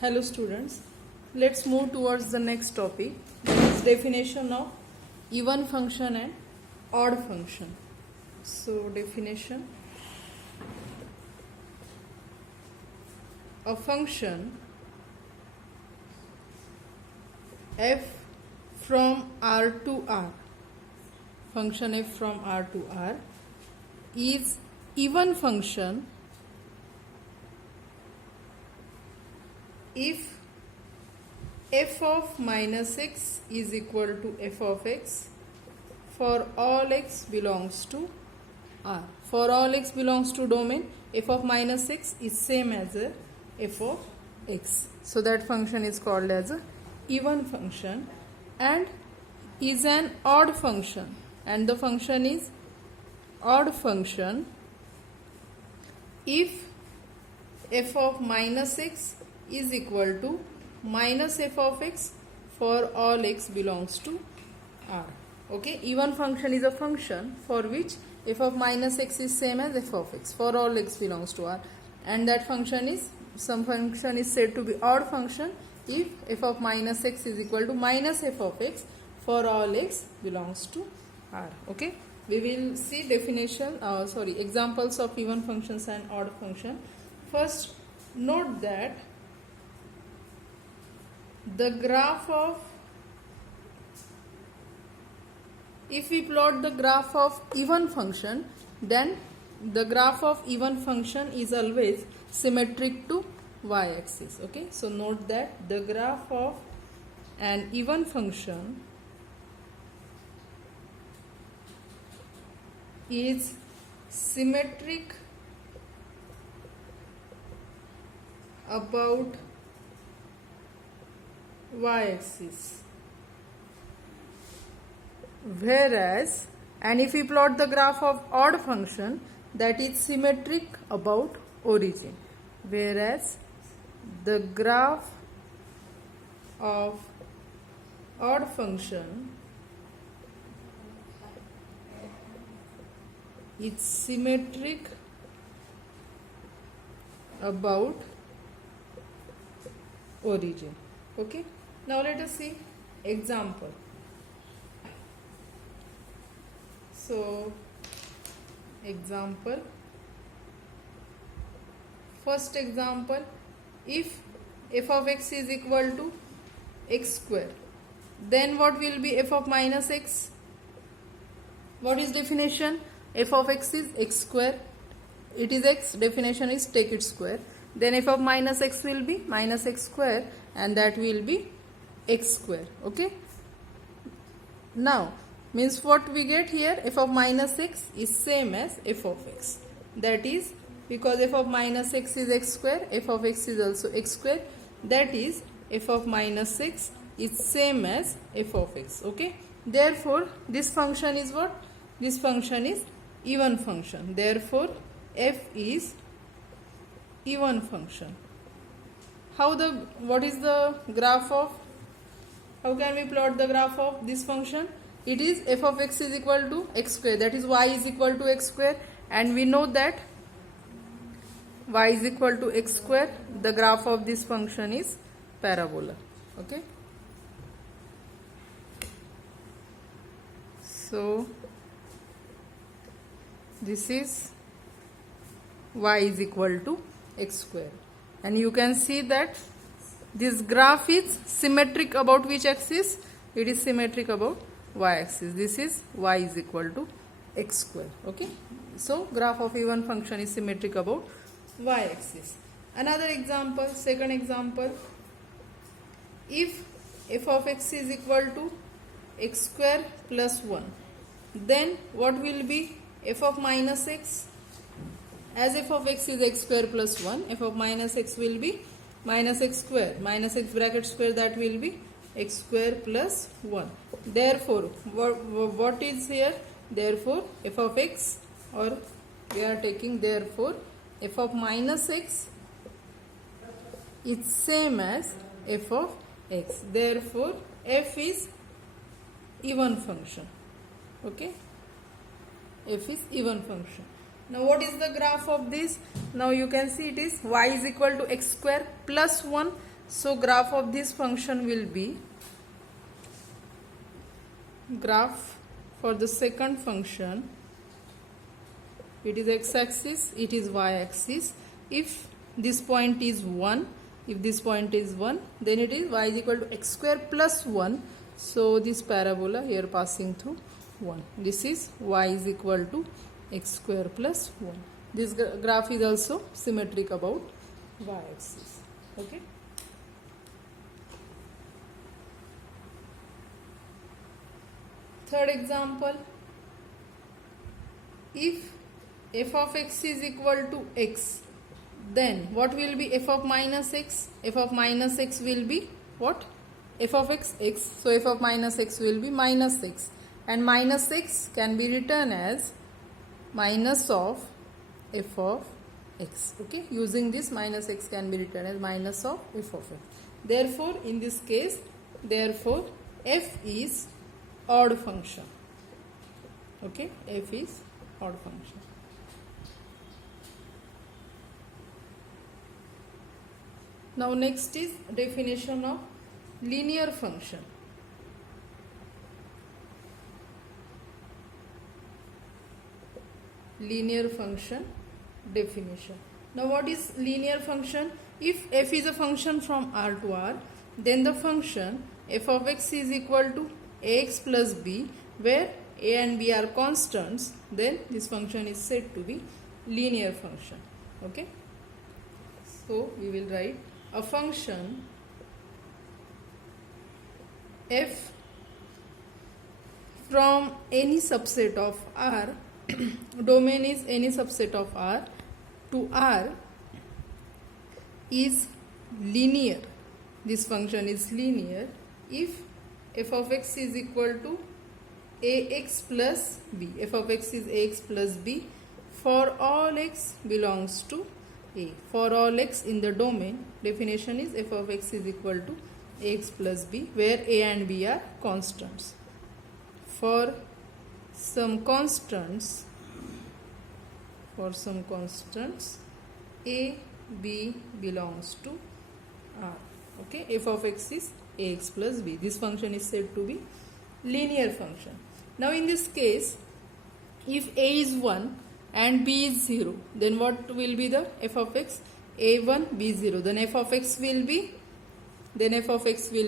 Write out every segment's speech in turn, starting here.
Hello students, let's move towards the next topic, that is definition of even function and odd function. So definition: a function f from R to R, function f from R to R is even function if f of minus x is equal to f of x for all x belongs to R. For all x belongs to domain, f of minus x is same as a f of x. So that function is called as a even function and is an odd function, and the function is odd function if f of minus x is equal to minus f of x for all x belongs to R. Okay, even function is a function for which f of minus x is same as f of x for all x belongs to R, and that function is, some function is said to be odd function if f of minus x is equal to minus f of x for all x belongs to R. Okay, we will see examples of even functions and odd function. First, note that the graph of, if we plot the graph of even function, then the graph of even function is always symmetric to y-axis. Okay, so note that the graph of an even function is symmetric about y-axis, whereas, and if we plot the graph of odd function, that is symmetric about origin, whereas the graph of odd function is symmetric about origin. Okay, now let us see example. So example, first example, if f of x is equal to x square, then what will be f of minus x? What is definition? F of x is x square, it is x, definition is take its square, then f of minus x will be minus x square, and that will be x square. Okay, now means what we get here, f of minus x is same as f of x, that is because f of minus x is x square, f of x is also x square, that is f of minus x is same as f of x. Okay, therefore this function is what? This function is even function, therefore f is even function. What is the graph of, how can we plot the graph of this function? It is f of x is equal to x square, that is y is equal to x square, and we know that y is equal to x square, the graph of this function is parabola. Okay, so this is y is equal to x square, and you can see that this graph is symmetric about which axis? It is symmetric about y-axis. This is y is equal to x square. Okay, so graph of even function is symmetric about y-axis. Another example, second example, if f of x is equal to x square plus 1, then what will be f of minus x? As f of x is x square plus 1, f of minus x will be minus x square, minus x bracket square, that will be x square plus 1. Therefore, what is here? Therefore, f of x, or we are taking, therefore f of minus x is same as f of x. Therefore, f is even function. Okay, f is even function. Now what is the graph of this? Now you can see it is y is equal to x square plus 1. So graph of this function will be, graph for the second function, it is x-axis, it is y-axis. If this point is 1, if this point is 1, then it is y is equal to x square plus 1. So this parabola here passing through 1. This is y is equal to x square plus 1. This graph is also symmetric about y-axis. Okay. Third example, if f of x is equal to x, then what will be f of minus x? F of minus x will be what? F of x, x. So f of minus x will be minus x. And minus x can be written as minus of f of x. Okay, using this, minus x can be written as minus of f of x. Therefore, in this case, therefore f is odd function. Okay, f is odd function. Now next is definition of linear function. Linear function definition. Now what is linear function? If f is a function from R to R, then the function f of x is equal to ax plus b, where a and b are constants, then this function is said to be linear function. Okay. So we will write a function f from any subset of R, domain is any subset of R, to R is linear. This function is linear if f of x is equal to ax plus b. F of x is ax plus b for all x belongs to A. For all x in the domain, definition is f of x is equal to ax plus b, where a and b are constants. For some constants, a, b belongs to R. Okay, f of x is ax plus b. This function is said to be linear function. Now in this case, if a is 1 and b is 0, then what will be the f of x? a1, b0. Then f of x will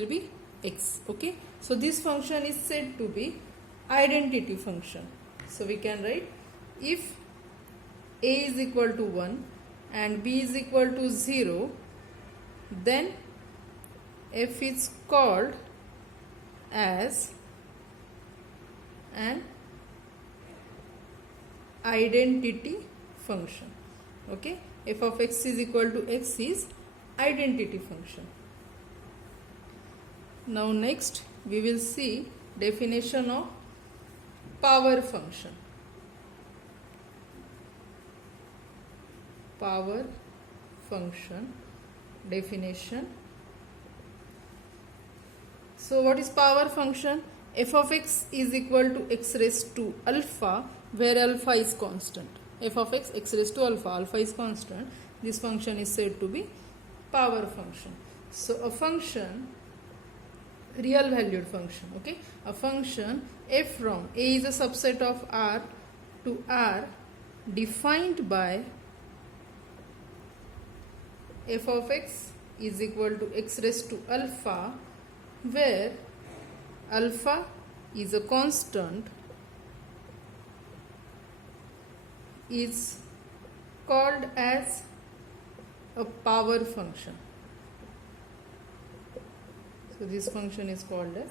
be x. Okay, so this function is said to be identity function. So we can write, if a is equal to 1 and b is equal to 0, then f is called as an identity function. Okay, f of x is equal to x is identity function. Now next we will see definition of power function. Power function definition. So what is power function? F of x is equal to x raised to alpha, where alpha is constant. F of x, x raised to alpha, alpha is constant. This function is said to be power function. So a function, real valued function, okay, a function f from a is a subset of R to R, defined by f of x is equal to x raised to alpha, where alpha is a constant, is called as a power function. So this function is called as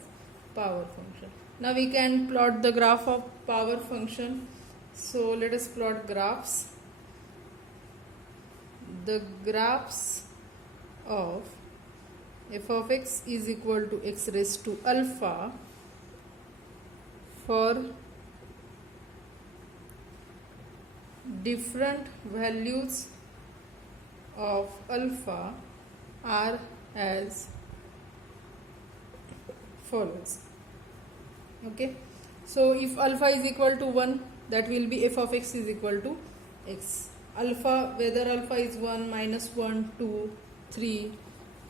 power function. Now we can plot the graph of power function. So let us plot graphs. The graphs of f of x is equal to x raised to alpha for different values of alpha are as follows. Okay, so if alpha is equal to 1, that will be f of x is equal to x. Alpha, whether alpha is 1, minus 1, 2, 3,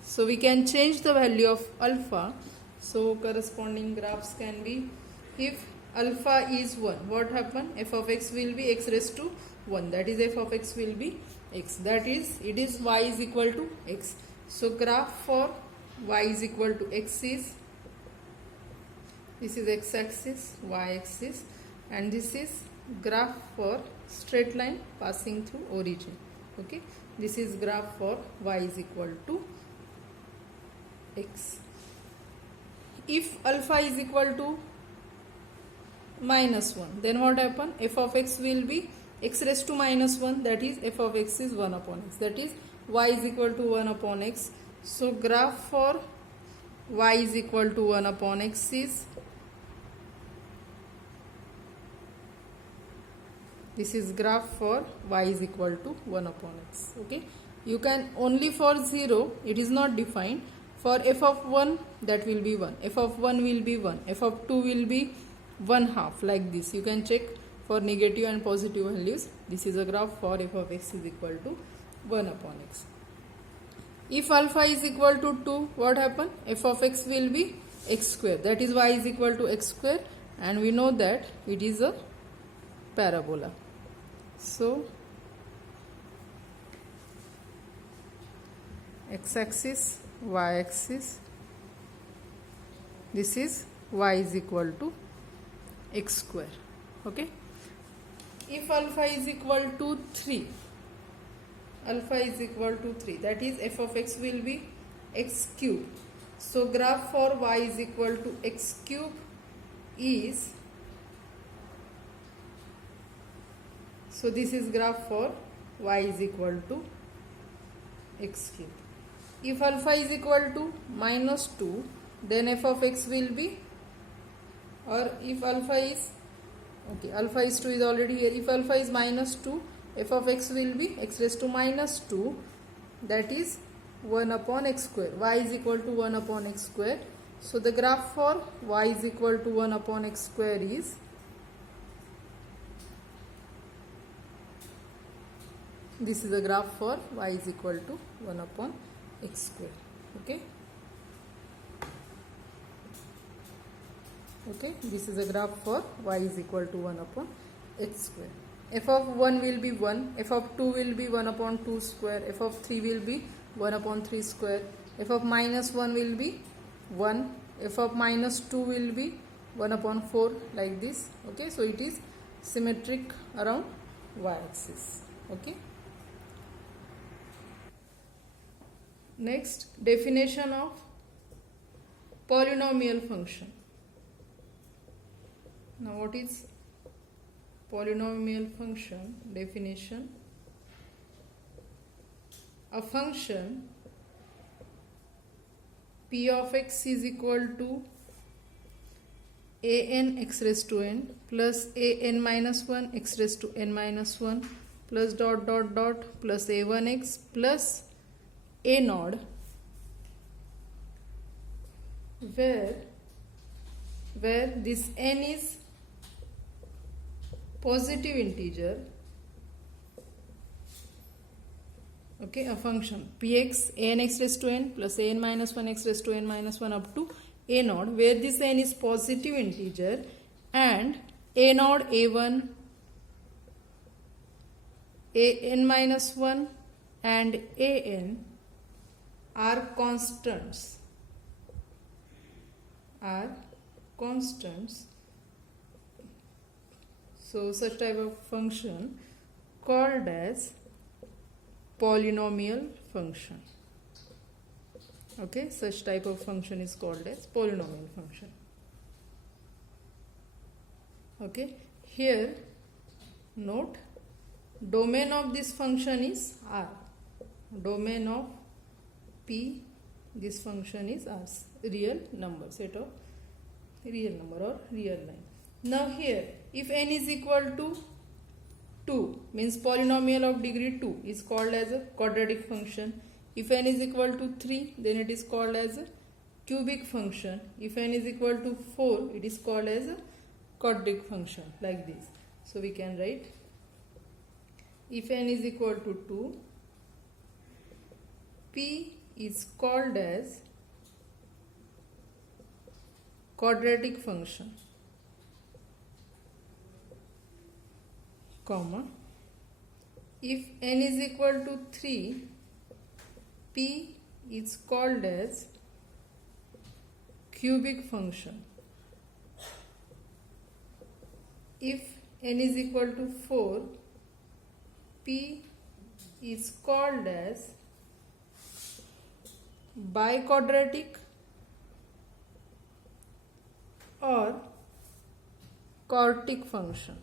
So we can change the value of alpha. So corresponding graphs can be, if alpha is 1, what happen? F of x will be x raised to 1. That is f of x will be x. That is, it is y is equal to x. So graph for y is equal to x is, this is x axis, y axis, and this is graph for straight line passing through origin. Okay, this is graph for y is equal to x. If alpha is equal to minus 1, then what happen? F of x will be x raised to minus 1, that is f of x is 1 upon x, that is y is equal to 1 upon x. So graph for y is equal to 1 upon x is, this is graph for y is equal to 1 upon x. Okay, you can only for 0, it is not defined. For f of 1, that will be 1, f of 1 will be 1, f of 2 will be 1 half, like this. You can check for negative and positive values. This is a graph for f of x is equal to 1 upon x. If alpha is equal to 2, what happen? F of x will be x square, that is y is equal to x square, and we know that it is a parabola. So x axis, y axis, this is y is equal to x square. Okay, if alpha is equal to 3, alpha is equal to 3, that is f of x will be x cube. So graph for y is equal to x cube is, so this is graph for y is equal to x cube. If alpha is equal to minus 2, then f of x will be, or if alpha is, okay, alpha is 2 is already here. If alpha is minus 2, f of x will be x raised to minus 2, that is 1 upon x square. Y is equal to 1 upon x square. So the graph for y is equal to 1 upon x square is, this is the graph for y is equal to 1 upon x square. Okay, okay, this is a graph for y is equal to 1 upon x square. F of 1 will be 1, f of 2 will be 1 upon 2 square, f of 3 will be 1 upon 3 square, f of minus 1 will be 1, f of minus 2 will be 1 upon 4, like this. Okay, so it is symmetric around y axis. Okay, next, definition of polynomial function. Now what is polynomial function? Definition: a function p of x is equal to a n x raised to n plus a n minus 1 x raised to n minus 1 plus dot dot dot plus a1x plus a naught, where this n is positive integer. Okay, a function px a n x raised to n plus a n minus 1 x raised to n minus 1 up to a naught, where this n is positive integer and a naught, a1, a n minus 1 and a n are constants, so such type of function called as polynomial function. Okay, such type of function is called as polynomial function. Okay, here note, domain of this function is R. Domain of P, this function is R, real number, set of real number or real line. Now here, if n is equal to 2, means polynomial of degree 2 is called as a quadratic function. If n is equal to 3, then it is called as a cubic function. If n is equal to 4, it is called as a quadratic function, like this. So we can write, if n is equal to 2, p is called as quadratic function, comma, if n is equal to 3, p is called as cubic function. If n is equal to 4, p is called as biquadratic or quartic function.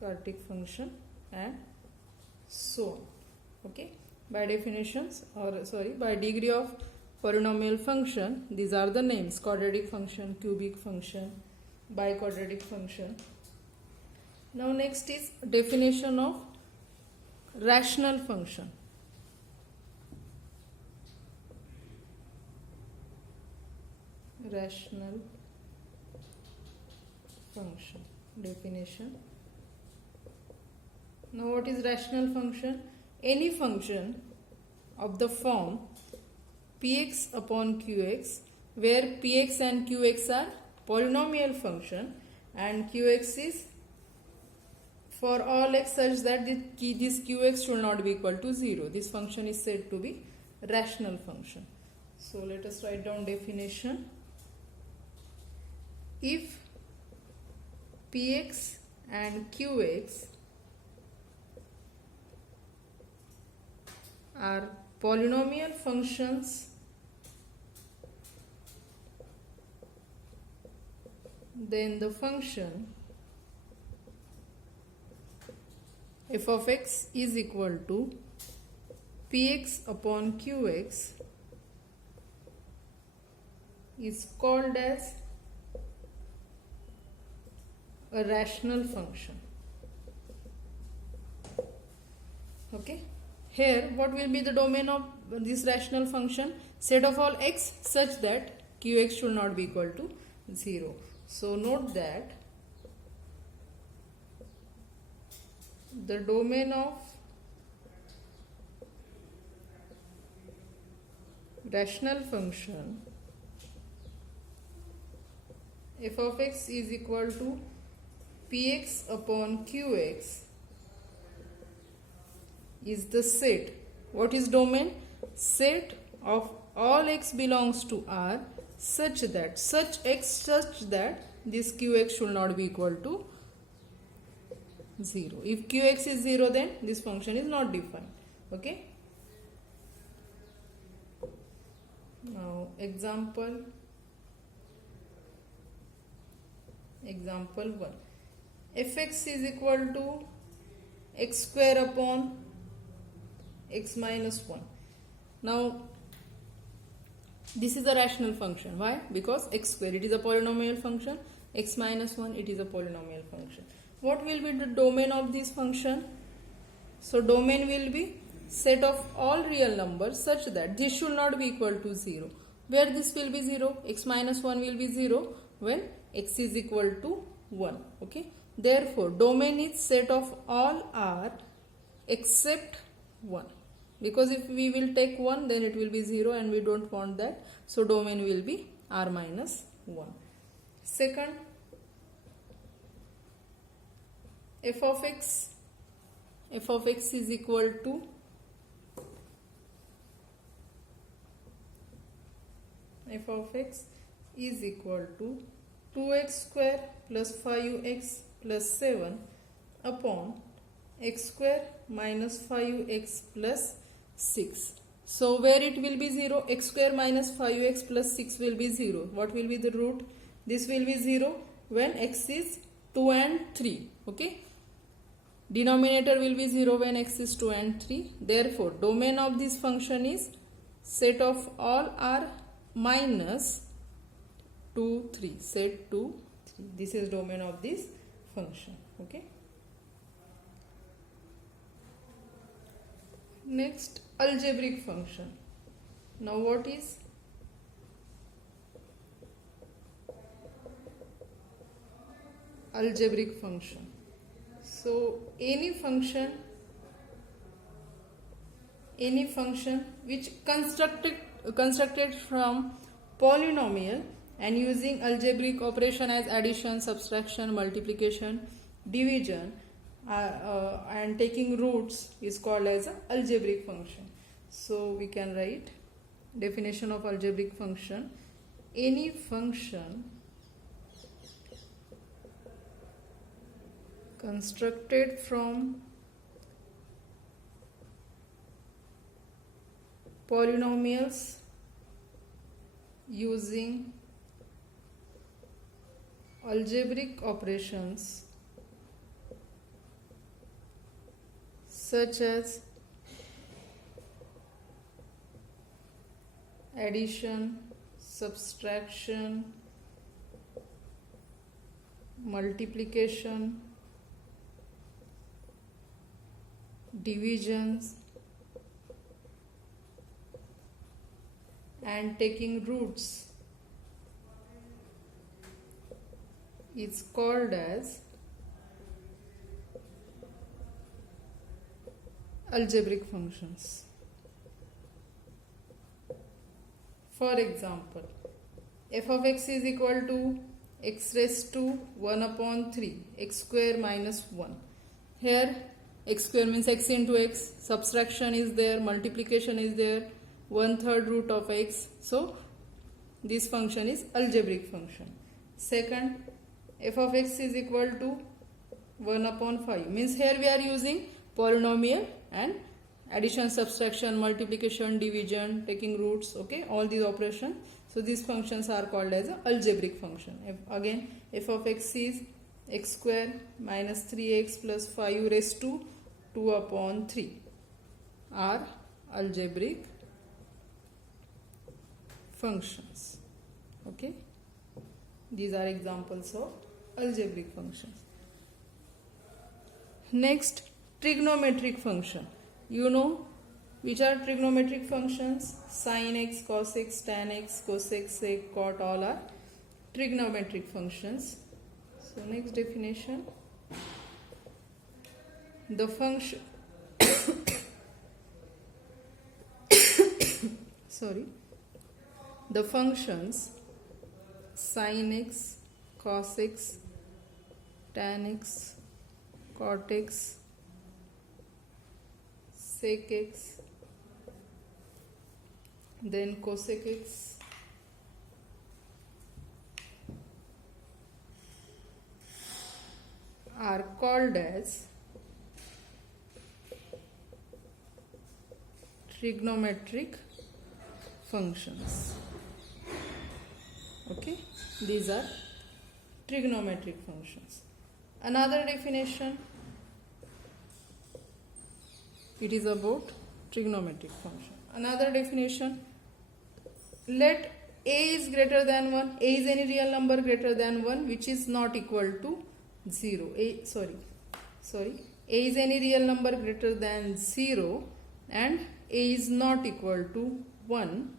Quartic function and so on. Okay, by definitions, or sorry, by degree of polynomial function, these are the names: quadratic function, cubic function, biquadratic function. Now next is definition of rational function. Rational function definition. Now what is rational function? Any function of the form px upon qx, where px and qx are polynomial function and qx is for all x such that this qx should not be equal to 0. This function is said to be rational function. So let us write down definition. If px and qx are polynomial functions, then the function f of x is equal to px upon qx is called as a rational function. Okay, here what will be the domain of this rational function? Set of all x such that qx should not be equal to 0. So note that the domain of rational function f of x is equal to px upon qx is the set. What is domain? Set of all x belongs to R such that this qx should not be equal to 0. If qx is 0, then this function is not defined. Okay. Now example 1. Fx is equal to x square upon x minus 1. Now this is a rational function. Why? Because x square, it is a polynomial function, x minus 1, it is a polynomial function. What will be the domain of this function? So domain will be set of all real numbers such that this should not be equal to 0. Where this will be 0? X minus 1 will be 0 when x is equal to 1. Okay. Therefore domain is set of all R except 1. Because if we will take 1, then it will be 0 and we don't want that. So domain will be R minus 1. Second, f of x is equal to f of x is equal to 2x square plus 5x plus 7 upon x square minus 5x plus 6. So where it will be 0? X square minus 5x plus 6 will be 0. What will be the root? This will be 0 when x is 2 and 3. Okay. Denominator will be 0 when x is 2 and 3. Therefore domain of this function is set of all R minus 2, 3. Set 2, 3. This is domain of this function. Okay. Next, algebraic function. Now what is algebraic function? So any function any function which constructed from polynomial and using algebraic operation as addition, subtraction, multiplication, division and taking roots is called as an algebraic function. So we can write definition of algebraic function: any function constructed from polynomials using algebraic operations such as addition, subtraction, multiplication, divisions and taking roots is called as algebraic functions. For example, f of x is equal to x raised to 1 upon 3 x square minus 1. Here x square means x into x, subtraction is there, multiplication is there, 1/3 root of x. So this function is algebraic function. Second, f of x is equal to 1 upon 5 means here we are using polynomial and addition, subtraction, multiplication, division, taking roots, okay, all these operations. So these functions are called as an algebraic function. Again, f of x is x square minus 3x plus 5 raised to 2 upon 3 are algebraic functions. Okay, these are examples of algebraic functions. Next, trigonometric function. You know which are trigonometric functions? Sin x, cos x, tan x, cosec, sec, cot, all are trigonometric functions. So next definition, the function the functions sin x, cos x, tan x, cot x, sec x, then cosec x, are called as trigonometric functions. Okay, these are trigonometric functions. Another definition, it is about trigonometric function. Another definition, let a is greater than 1, a is any real number greater than 1 which is not equal to 0. A is any real number greater than 0 and a is not equal to 1,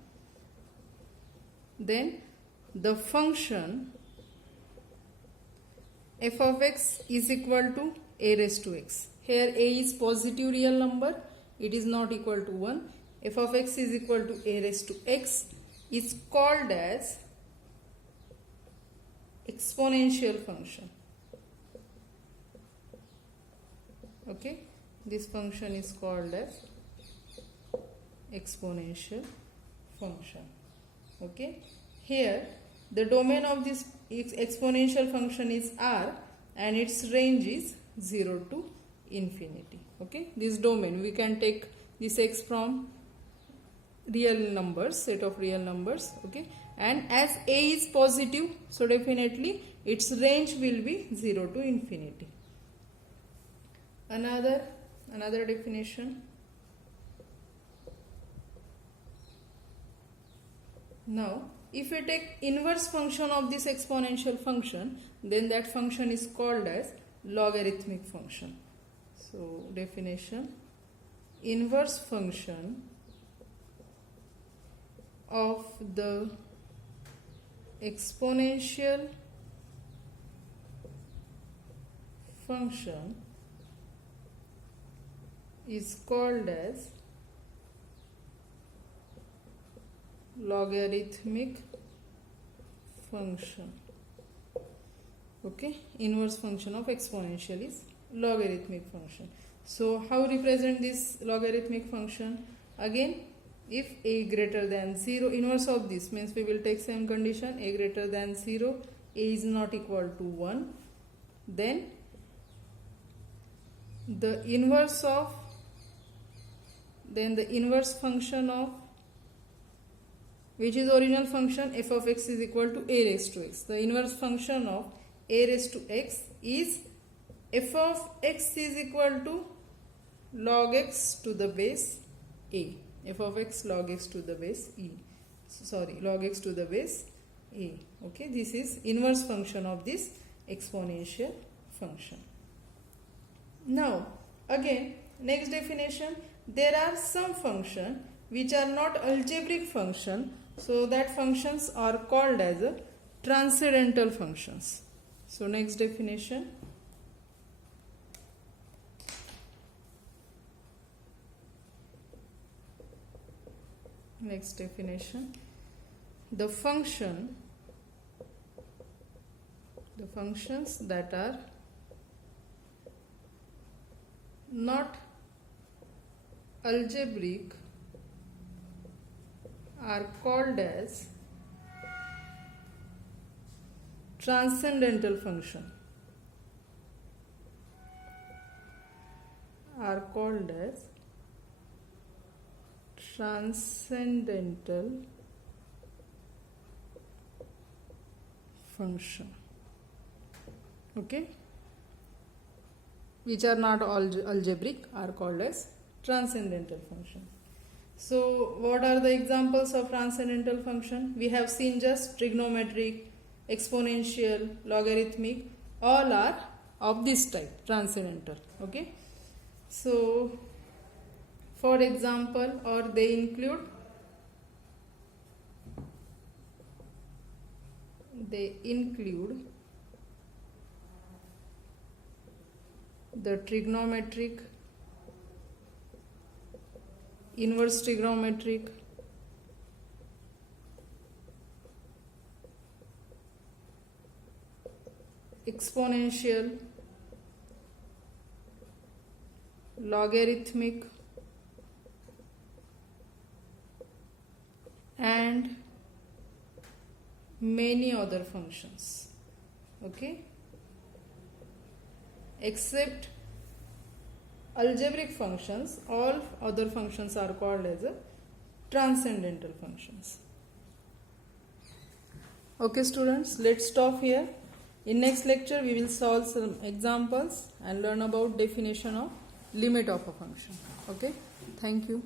then the function f of x is equal to a raised to x. Here a is positive real number, it is not equal to 1. F of x is equal to a raised to x is called as exponential function. Okay, this function is called as exponential function. Okay, here the domain of this exponential function is R and its range is 0 to infinity. Okay, this domain we can take this x from real numbers, set of real numbers. Okay, and as a is positive, so definitely its range will be 0 to infinity. Another definition. Now if we take inverse function of this exponential function, then that function is called as logarithmic function. So definition, inverse function of the exponential function is called as logarithmic function. Okay, inverse function of exponential is logarithmic function. So how represent this logarithmic function? Again, if a greater than 0, inverse of this means we will take same condition, a greater than 0, a is not equal to 1, then the inverse function of which is original function f of x is equal to a raised to x. The inverse function of a raised to x is f of x is equal to log x to the base a. F of x log x to the base e. Sorry, log x to the base a. Okay, this is inverse function of this exponential function. Now, again, next definition, there are some functions which are not algebraic function, so that functions are called as a transcendental functions. So, next definition. Next definition, the functions that are not algebraic are called as transcendental function. Are called as transcendental function. Okay, which are not algebraic are called as transcendental function. So what are the examples of transcendental function? We have seen just trigonometric, exponential, logarithmic, all are of this type, transcendental. Okay, so for example, or they include the trigonometric, inverse trigonometric, exponential, logarithmic, and many other functions. Okay, except algebraic functions, all other functions are called as a transcendental functions. Okay students, let's stop here. In next lecture we will solve some examples and learn about definition of limit of a function. Okay, thank you.